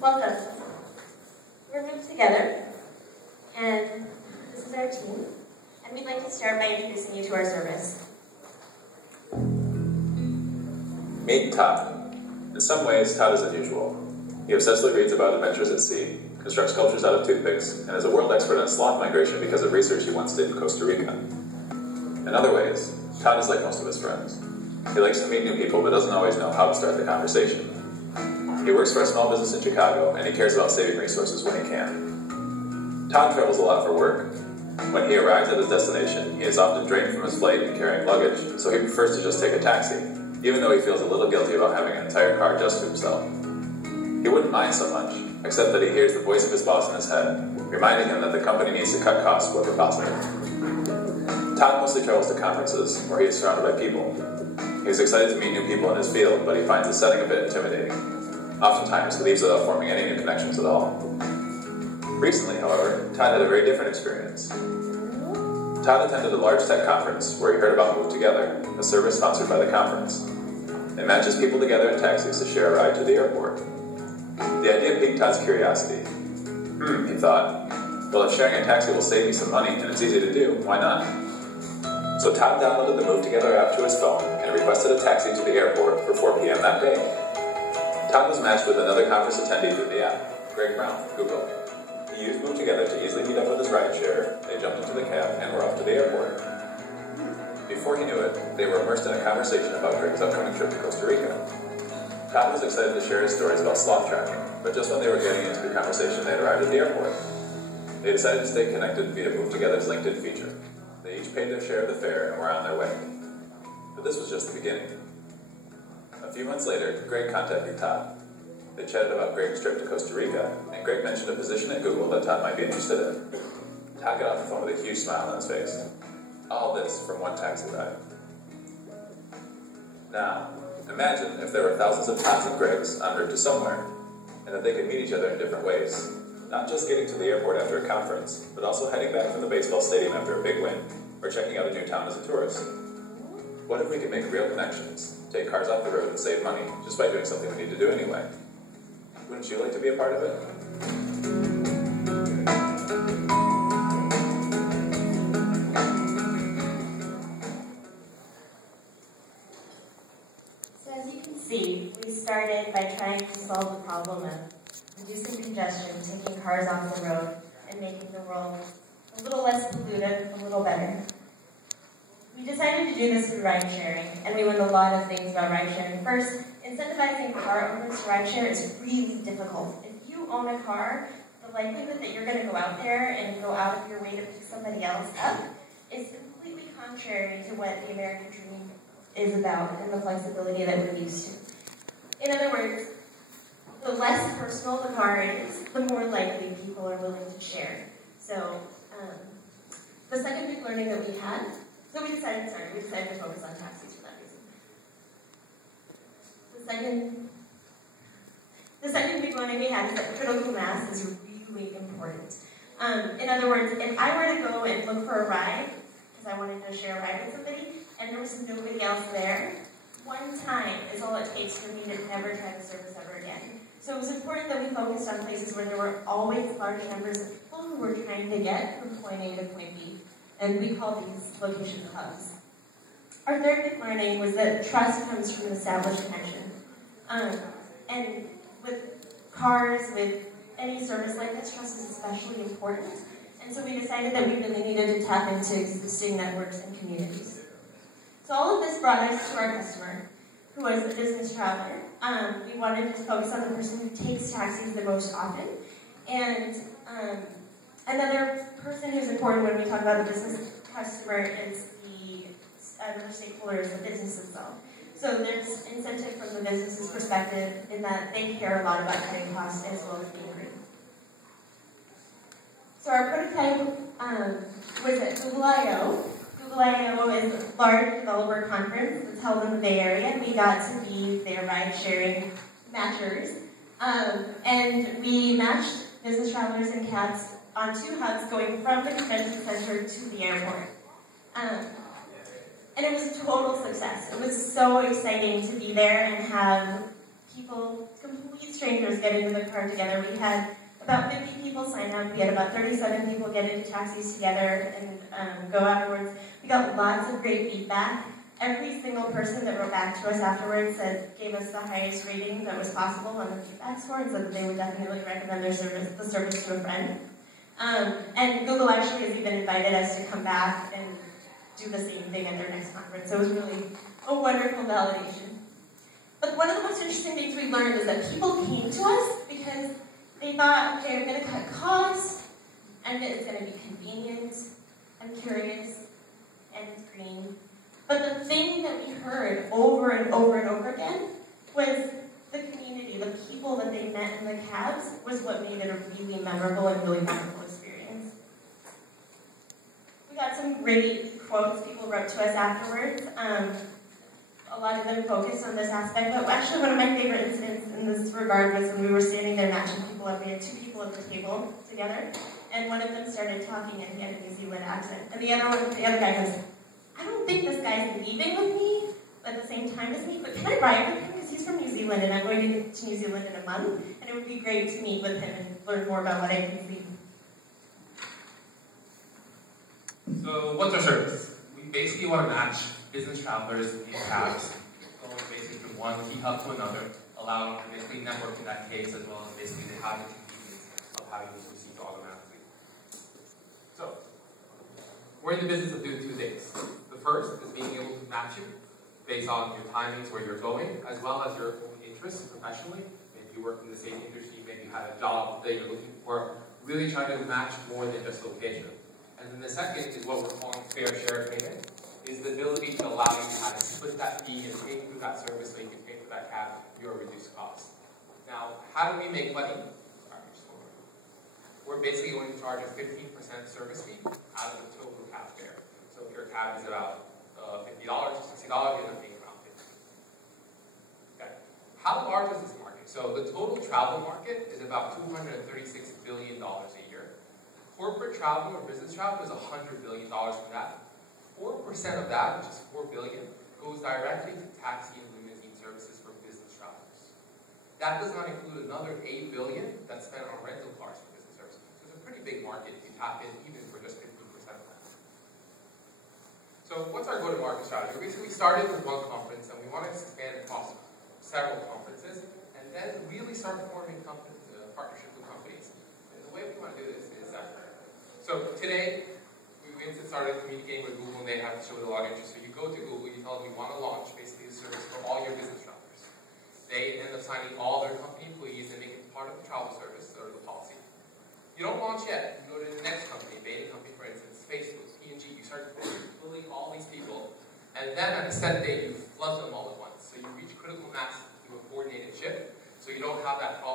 Welcome. We're grouped together, and this is our team, and we'd like to start by introducing you to our service. Meet Todd. In some ways, Todd is unusual. He obsessively reads about adventures at sea, constructs sculptures out of toothpicks, and is a world expert on sloth migration because of research he once did in Costa Rica. In other ways, Todd is like most of his friends. He likes to meet new people, but doesn't always know how to start the conversation. He works for a small business in Chicago, and he cares about saving resources when he can. Todd travels a lot for work. When he arrives at his destination, he is often drained from his flight and carrying luggage, so he prefers to just take a taxi, even though he feels a little guilty about having an entire car just to himself. He wouldn't mind so much, except that he hears the voice of his boss in his head, reminding him that the company needs to cut costs wherever possible. Todd mostly travels to conferences, where he is surrounded by people. He is excited to meet new people in his field, but he finds the setting a bit intimidating. Oftentimes, he leaves without forming any new connections at all. Recently, however, Todd had a very different experience. Todd attended a large tech conference where he heard about Move Together, a service sponsored by the conference. It matches people together in taxis to share a ride to the airport. The idea piqued Todd's curiosity. He thought, well, if sharing a taxi will save me some money and it's easy to do, why not? So Todd downloaded the Move Together app to his phone and requested a taxi to the airport for 4 p.m. that day. Todd was matched with another conference attendee through the app, Greg Brown from Google. He used Move Together to easily meet up with his rideshare. They jumped into the cab and were off to the airport. Before he knew it, they were immersed in a conversation about Greg's upcoming trip to Costa Rica. Todd was excited to share his stories about sloth tracking, but just when they were getting into the conversation, they had arrived at the airport. They decided to stay connected via Move Together's LinkedIn feature. They each paid their share of the fare and were on their way. But this was just the beginning. A few months later, Greg contacted Todd. They chatted about Greg's trip to Costa Rica, and Greg mentioned a position at Google that Todd might be interested in. Todd got off the phone with a huge smile on his face. All this from one taxi ride. Now, imagine if there were thousands of Todds and Gregs en route to somewhere, and that they could meet each other in different ways. Not just getting to the airport after a conference, but also heading back from the baseball stadium after a big win, or checking out a new town as a tourist. What if we could make real connections, take cars off the road and save money, just by doing something we need to do anyway? Wouldn't you like to be a part of it? So as you can see, we started by trying to solve the problem of reducing congestion, taking cars off the road, and making the world a little less polluted, a little better. We decided to do this with ride sharing, and we learned a lot of things about ride sharing. First, incentivizing car owners to ride share is really difficult. If you own a car, the likelihood that you're going to go out there and go out of your way to pick somebody else up is completely contrary to what the American dream is about and the flexibility that we're used to. In other words, the less personal the car is, the more likely people are willing to share. So, the second big learning that we had, so we decided to focus on taxis for that reason. The second big learning we had is that critical mass is really important. In other words, if I were to go and look for a ride, because I wanted to share a ride with somebody, and there was nobody else there, one time is all it takes for me to never try the service ever again. So it was important that we focused on places where there were always large numbers of people who were trying to get from point A to point B. And we call these location hubs. Our third big learning was that trust comes from an established connection. And with cars, with any service like this, trust is especially important. And so we decided that we really needed to tap into existing networks and communities. So all of this brought us to our customer, who was the business traveler. We wanted to focus on the person who takes taxis the most often. And another person who's important when we talk about the business customer is the other stakeholders, the business itself. So there's incentive from the business's perspective in that they care a lot about cutting costs as well as being green. So our prototype was at Google I/O. Google I/O is large developer conference that's held in the Bay Area. We got to be their ride-sharing matchers. And we matched business travelers and cabs on 2 hubs going from the convention center to the airport. And it was a total success. It was so exciting to be there and have people, complete strangers, get into the car together. We had about 50 people sign up. We had about 37 people get into taxis together and go afterwards. We got lots of great feedback. Every single person that wrote back to us afterwards gave us the highest rating that was possible on the feedback score and said that they would definitely recommend the service to a friend. And Google actually has even invited us to come back and do the same thing at their next conference. So it was really a wonderful validation. But one of the most interesting things we learned is that people came to us because they thought, okay, I'm going to cut costs, and it's going to be convenient, I'm curious, and it's green. But the thing that we heard over and over and over again was the community, the people that they met in the cabs was what made it a really memorable and really wonderful experience. We got some great quotes people wrote to us afterwards. A lot of them focused on this aspect, but actually one of my favorite incidents in this regard was when we were standing there matching people up. We had 2 people at the table together, and one of them started talking and he had a New Zealand accent. And the other guy goes, I don't think this guy's leaving with me at the same time as me, but can I ride with him? Because he's from New Zealand and I'm going to New Zealand in a month, and it would be great to meet with him and learn more about what I can see. So what's our service? We basically want to match business travelers in cabs, going basically from one key hub to another, allowing them to basically network in that case, as well as basically they have the convenience of having these receipts automatically. So, we're in the business of doing 2 things. The first is being able to match you based on your timings, where you're going, as well as your own interests professionally. Maybe you work in the same industry, maybe you had a job that you're looking for, really trying to match more than just location. And then the second is what we're calling fair share payment, is the ability to allow you to kind of split that fee and pay through that service so you can pay for that cab at your reduced cost. Now, how do we make money? We're basically going to charge a 15% service fee out of the total cab fare. So if your cab is about $50 or $60, you're going to pay around $50. Okay. How large is this market? So the total travel market is about $236 billion a year. Corporate travel or business travel is $100 billion for that. 4% of that, which is $4 billion, goes directly to taxi and limousine services for business travelers. That does not include another $8 billion that's spent on rental cars for business services. So it's a pretty big market if you tap in even for just 15% of that. So what's our go-to-market strategy? We basically started with one conference and we want to expand across several conferences and then really start forming partnerships with companies. And the way we want to do this is that. So today, we started communicating with Google and they have to show a lot of interest. So you go to Google, you tell them you want to launch basically a service for all your business travelers. They end up signing all their company employees and make it part of the travel service or the policy. You don't launch yet. You go to the next company, beta company for instance, Facebook, P&G, you start bullying all these people, and then at a set date you flood them all at once. So you reach critical mass through a coordinated ship, so you don't have that problem